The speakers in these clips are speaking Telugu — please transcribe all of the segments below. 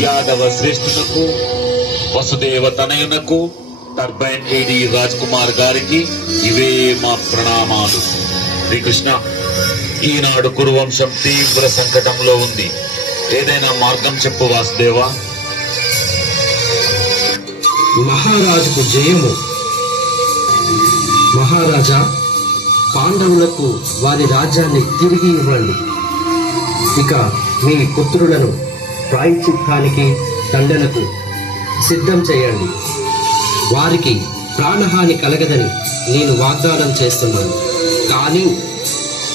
యాదవ శ్రేష్ఠునకు వసుదేవ తనయునకు టర్బైన్ ఏడి రాజ్ కుమార్ గారికి ఇవే మా ప్రణామాలు. శ్రీకృష్ణ ఈనాడు కురువంశం తీవ్ర సంకటంలో ఉంది. ఏదైనా మార్గం చెప్పు వాసుదేవా. మహారాజుకు జయము. మహారాజా పాండవులకు వారి రాజ్యాన్ని తిరిగి ఇవ్వండి. ఇక మీ పుత్రులను ప్రాయచిత్తానికి దండనకు సిద్ధం చేయండి. వారికి ప్రాణహాని కలగదని నేను వాగ్దానం చేస్తున్నాను. కానీ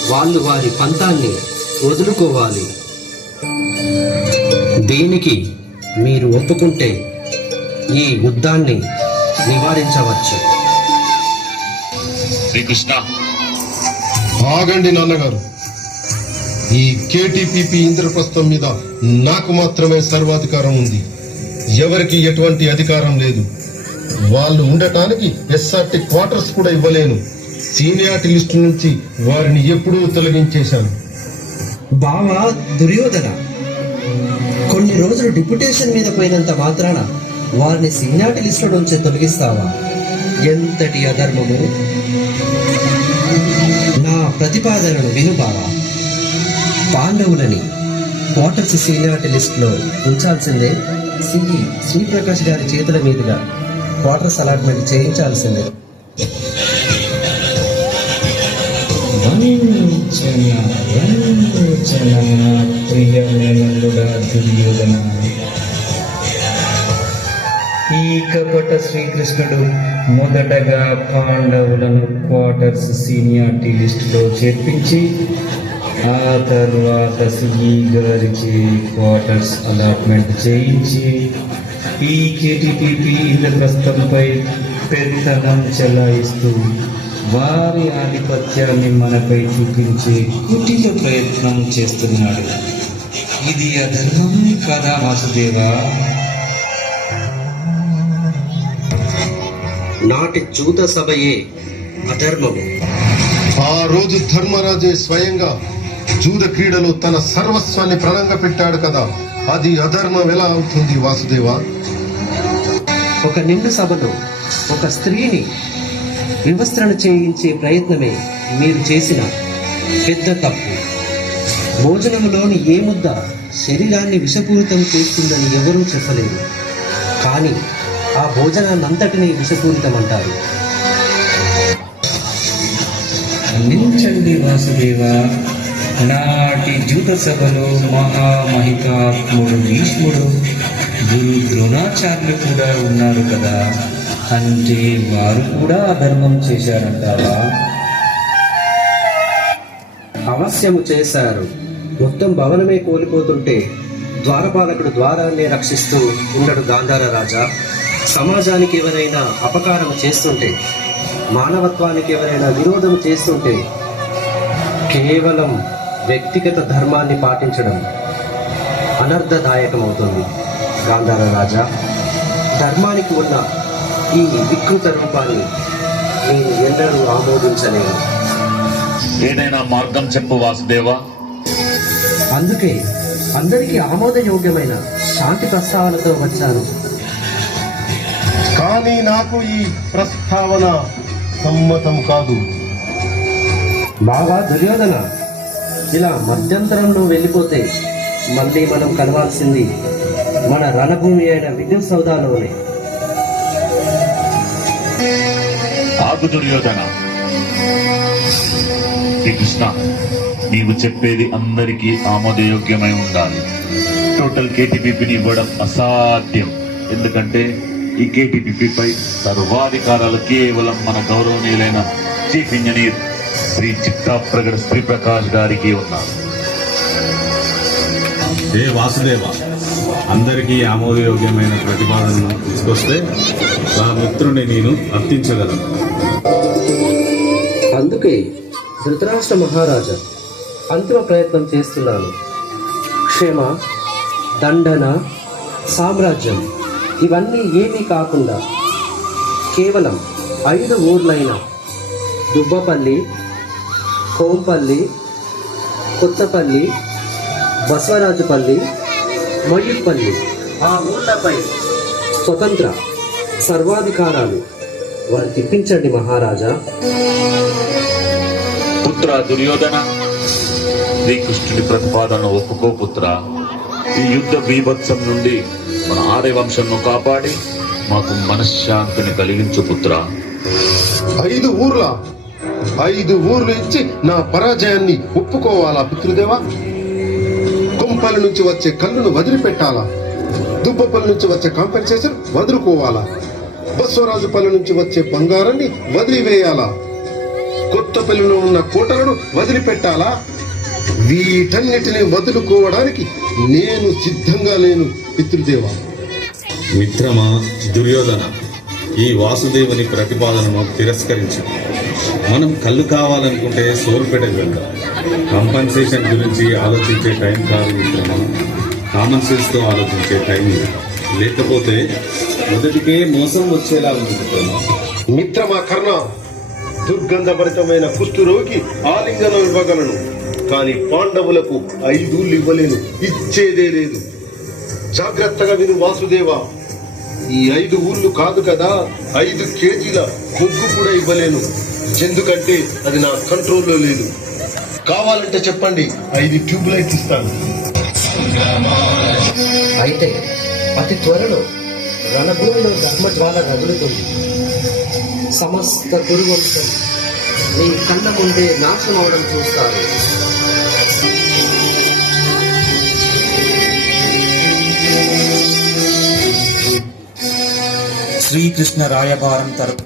వాళ్ళు వారి పంతాన్ని వదులుకోవాలి. దీనికి మీరు ఒప్పుకుంటే ఈ యుద్ధాన్ని నివారించవచ్చు. శ్రీకృష్ణ. ఆగండి నాన్నగారు. ఈ కేటీపీపీ ఇంద్రప్రస్థం మీద నాకు మాత్రమే సర్వాధికారం ఉంది. ఎవరికి ఎటువంటి అధికారం లేదు. వాళ్ళు ఉండటానికి ఎస్ఆర్టీ క్వార్టర్స్ కూడా ఇవ్వలేను. సీనియారిటీ లిస్ట్ నుంచి వారిని ఎప్పుడూ తొలగించేశాను. బావ దుర్యోధన కొన్ని రోజులు డిప్యుటేషన్ మీద పోయినంత మాత్రాన వారిని సీనియార్టీ లిస్టు నుంచి తొలగిస్తావా? ఎంతటి అధర్మము? నా ప్రతిపాదనను విను బావా. పాండవులని క్వార్టర్స్ సీనియారిటీ లిస్టులో ఉంచాల్సిందే సిఈ శ్రీప్రకాష్ గారి చేతుల మీదుగా క్వార్టర్స్ అలాట్మెంట్ చేయించాల్సిందే. దుర్యోధన ఈ కపట శ్రీకృష్ణుడు మొదటగా పాండవులను క్వార్టర్స్ సీనియారిటీ లిస్టులో చేర్పించి ఆ తర్వాత సిఈ గారికి క్వార్టర్స్ అలాట్మెంట్ చేయించి ఈ కేటీపీపీ ఇంద్రప్రస్థంపై పెత్తనం చెలాయిస్తూ వారి ఆధిపత్యాన్ని మనపై చూపించే కుటిల ప్రయత్నం చేస్తున్నాడు. ఇది అధర్మం కదా వాసుదేవా? నాటి జూత సభయే అధర్మము. ఆ రోజు ధర్మరాజే స్వయంగా జూద క్రీడలో తన సర్వస్వాన్ని ప్రణంగా పెట్టాడు కదా. అది అధర్మం ఎలా అవుతుంది వాసుదేవా? ఒక నిండు సభలో ఒక స్త్రీని వివస్త్రణ చేయించే ప్రయత్నమే మీరు చేసిన పెద్ద తప్పు. భోజనములోని ఏ ముద్ద శరీరాన్ని విషపూరితం చేస్తుందని ఎవరూ చెప్పలేరు కానీ ఆ భోజనాన్నంతటినీ విషపూరితం అంటారు అందించండి వాసుదేవా. నాటి జూత సభలో మహామహితాత్ముడు భీష్ముడు గురు ద్రోణాచార్యులు కూడా ఉన్నారు కదా. అంటే వారు కూడా అధర్మం చేశారంటావా? అవశ్యము చేశారు. మొత్తం భవనమే కోల్పోతుంటే ద్వారపాలకుడు ద్వారాన్ని రక్షిస్తూ ఉండడు గాంధార రాజా. సమాజానికి ఎవరైనా అపకారం చేస్తుంటే మానవత్వానికి ఎవరైనా విరోధం చేస్తుంటే కేవలం వ్యక్తిగత ధర్మాన్ని పాటించడం అనర్థదాయకమవుతుంది గాంధార రాజా ధర్మానికి ఉన్న ఈ వికృత రూపాన్ని నేను ఎన్నడూ ఆమోదించలేను. ఏదైనా మార్గం చెప్పు వాసుదేవా. అందుకే అందరికీ ఆమోదయోగ్యమైన శాంతి ప్రస్తావనతో వచ్చాను. కానీ నాకు ఈ ప్రస్తావన సమ్మతం కాదు. బాగా దుర్యోధన ఇలా మధ్యంతరంలో వెళ్ళిపోతే మళ్ళీ మనం కలవాల్సింది మన రణభూమి అయిన విద్యుత్ సౌదాలోనే ఆగు దుర్యోధన. శ్రీకృష్ణ నీవు చెప్పేది అందరికీ ఆమోదయోగ్యమై ఉండాలి. టోటల్ కేటీపీపీని ఇవ్వడం అసాధ్యం. ఎందుకంటే ఈ కేటీపీపీపై సర్వాధికారాలు కేవలం మన గౌరవనీయులైన చీఫ్ ఇంజనీర్ శ్రీ చిత్తా ప్రగడ శ్రీప్రకాష్ గారికి ఉన్నారు ఏ వాసుదేవ అందరికీ ఆమోదయోగ్యమైన ప్రతిపాదనను తీసుకొస్తే నా మిత్రుని నేను అర్థించగలను. అందుకే ధృతరాష్ట్ర మహారాజా అంతిమ ప్రయత్నం చేస్తున్నాను. క్షమ దండన సామ్రాజ్యం ఇవన్నీ ఏమీ కాకుండా కేవలం ఐదు ఊర్లైన దుబ్బపల్లి కోంపల్లి కొత్తపల్లి బసవరాజుపల్లి మొయ్యిపల్లి ఆ ఊళ్ళపై స్వతంత్ర సర్వాధికారాలు వారికి ఇప్పించండి మహారాజా. పుత్ర దుర్యోధన శ్రీకృష్ణుడి ప్రతిపాదన ఒప్పుకో పుత్ర. ఈ యుద్ధ బీభత్సం నుండి మన ఆర్య వంశంను కాపాడి మాకు మనశ్శాంతిని కలిగించు పుత్ర. ఐదు ఊర్ల ఐదు ఊర్లు ఇచ్చి నా పరాజయాన్ని ఒప్పుకోవాలా పితృదేవా కుంపల నుంచి వచ్చే కళ్ళును వదిలిపెట్టాలా? దుబ్బపల్లి నుంచి వచ్చే కాంపెన్సేషన్ వదులుకోవాలా? బస్వరాజుపల్లి నుంచి వచ్చే బంగారాన్ని వదిలివేయాలా? కొత్తపల్లిలో ఉన్న కోటలను వదిలిపెట్టాలా? వీటన్నిటిని వదులుకోవడానికి నేను సిద్ధంగా లేను పితృదేవ. మిత్రమా దుర్యోధన ఈ వాసుదేవుని ప్రతిపాదనను తిరస్కరించు. మనం కళ్ళు కావాలనుకుంటే సోల్పేటకు వెళ్దాం కంపన్సేషన్ గురించి ఆలోచించే టైం కాదు మిత్రమా. కామన్ సెన్స్తో ఆలోచించే టైం లేకపోతే మొదటికే మోసం వచ్చేలా ఉంటుంది మిత్రమా. కర్ణ దుర్గంధభరితమైన కుష్ఠురోగి ఆలింగనం ఇవ్వగలను. కానీ పాండవులకు ఐదు ఇవ్వలేను. ఇచ్చేదే లేదు. జాగ్రత్తగా విను వాసుదేవ. ఈ ఐదు ఊళ్ళు కాదు కదా ఐదు కేజీల బొగ్గు కూడా ఇవ్వలేను. ఎందుకంటే అది నా కంట్రోల్లో లేదు. కావాలంటే చెప్పండి ఐదు ట్యూబ్ లైట్స్ ఇస్తాను. అయితే అతి త్వరలో రణభూమిలో ధర్మజ్వాల రగులుతుంది. సమస్త కురువంశం నీ కళ్ళ ముందే నాశనం అవడం చూస్తారు. శ్రీకృష్ణ రాయబారం తరపు